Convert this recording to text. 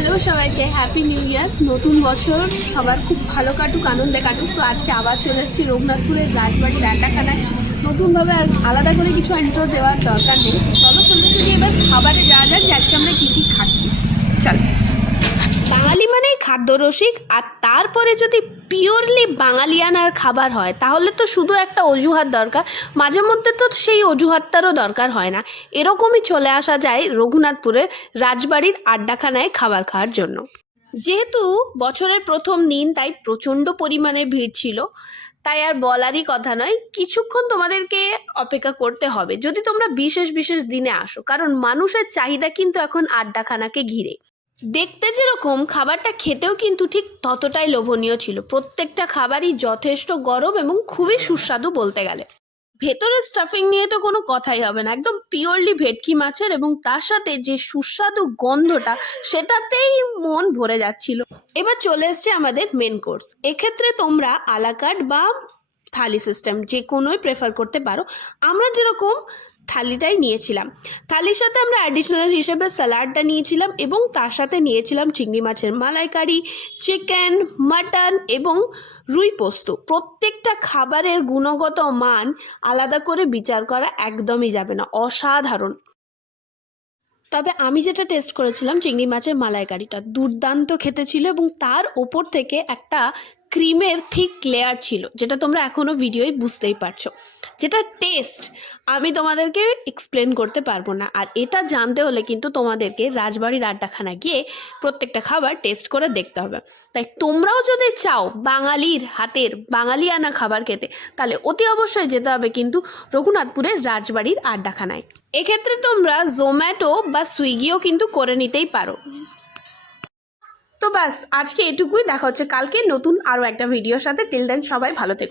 Hello সবাইকে, happy new year. নতুন বছর সবার খুব ভালো কাটুক, আনন্দে কাটুক। তো আজকে আবার চলে এসেছি রঘুনাথপুরের রাজবাড়ির আড্ডাখানায়। নতুনভাবে আর আলাদা করে কিছু ইন্ট্রো দেওয়ার দরকার নেই। চলো সোজাসুজি এবার খাবারে যাওয়া যাক যে আজকে আমরা কী কী খাচ্ছি। চলো। বাঙালি মানেই খাদ্যরসিক, আর তারপরে যদি পিওরলি বাঙালিয়ানার খাবার হয় তাহলে তো শুধু একটা অজুহাত দরকার, মাঝে মধ্যে তো সেই অজুহাতটারও দরকার হয় না। এরকমই চলে আসা যায় রঘুনাথপুরের রাজবাড়ির আড্ডাখানায় খাবার খাওয়ার জন্য। যেহেতু বছরের প্রথম দিন, তাই প্রচণ্ড পরিমাণে ভিড় ছিল। তাই আর বলারই কথা নয়, কিছুক্ষণ তোমাদেরকে অপেক্ষা করতে হবে যদি তোমরা বিশেষ বিশেষ দিনে আসো, কারণ মানুষের চাহিদা কিন্তু এখন আড্ডাখানাকে ঘিরে। দেখতে যেরকম, খাবারটা খেতেও কিন্তু ঠিক ততটাই লোভনীয় ছিল। প্রত্যেকটা খাবারই যথেষ্ট গরম এবং খুবই সুস্বাদু বলতে গেলে। ভেতরের স্টাফিং নিয়ে তো কোনো কথাই হবে না, একদম পিওরলি ভেটকি মাছের, এবং তার সাথে যে সুস্বাদু গন্ধটা সেটাতেই মন ভরে যাচ্ছিল। এবার চলে এসছে আমাদের মেন কোর্স। এক্ষেত্রে তোমরা আলাকার্ট বা থালি সিস্টেম যে কোনোই প্রেফার করতে পারো। আমরা যেরকম থালিটাই নিয়েছিলাম, থালির সাথে আমরা অ্যাডিশনাল হিসেবে স্যালাডটা নিয়েছিলাম এবং তার সাথে নিয়েছিলাম চিংড়ি মাছের মালাইকারি, চিকেন, মাটন এবং রুই পোস্ত। প্রত্যেকটা খাবারের গুণগত মান আলাদা করে বিচার করা একদমই যাবে না, অসাধারণ। তবে আমি যেটা টেস্ট করেছিলাম চিংড়ি মাছের মালাইকারিটা দুর্দান্ত খেতে ছিল, এবং তার ওপর থেকে একটা ক্রিমের থিক লেয়ার ছিল, যেটা তোমরা এখনও ভিডিওয় বুঝতেই পারছো। যেটা টেস্ট আমি তোমাদেরকে এক্সপ্লেন করতে পারবো না। আর এটা জানতে হলে কিন্তু তোমাদেরকে রাজবাড়ির আড্ডাখানা গিয়ে প্রত্যেকটা খাবার টেস্ট করে দেখতে হবে। তাই তোমরাও যদি চাও বাঙালির হাতের বাঙালিয়ানা খাবার খেতে, তাহলে অতি অবশ্যই যেতে হবে কিন্তু রঘুনাথপুরের রাজবাড়ির আড্ডাখানায়। এক্ষেত্রে তোমরা জোম্যাটো বা সুইগিও কিন্তু করে নিতেই পারো। তো ব্যাস, আজকে এটুকুই। দেখা হচ্ছে কালকে নতুন আরও একটা ভিডিওর সাথে। টিল দেন সবাই ভালো থেকো।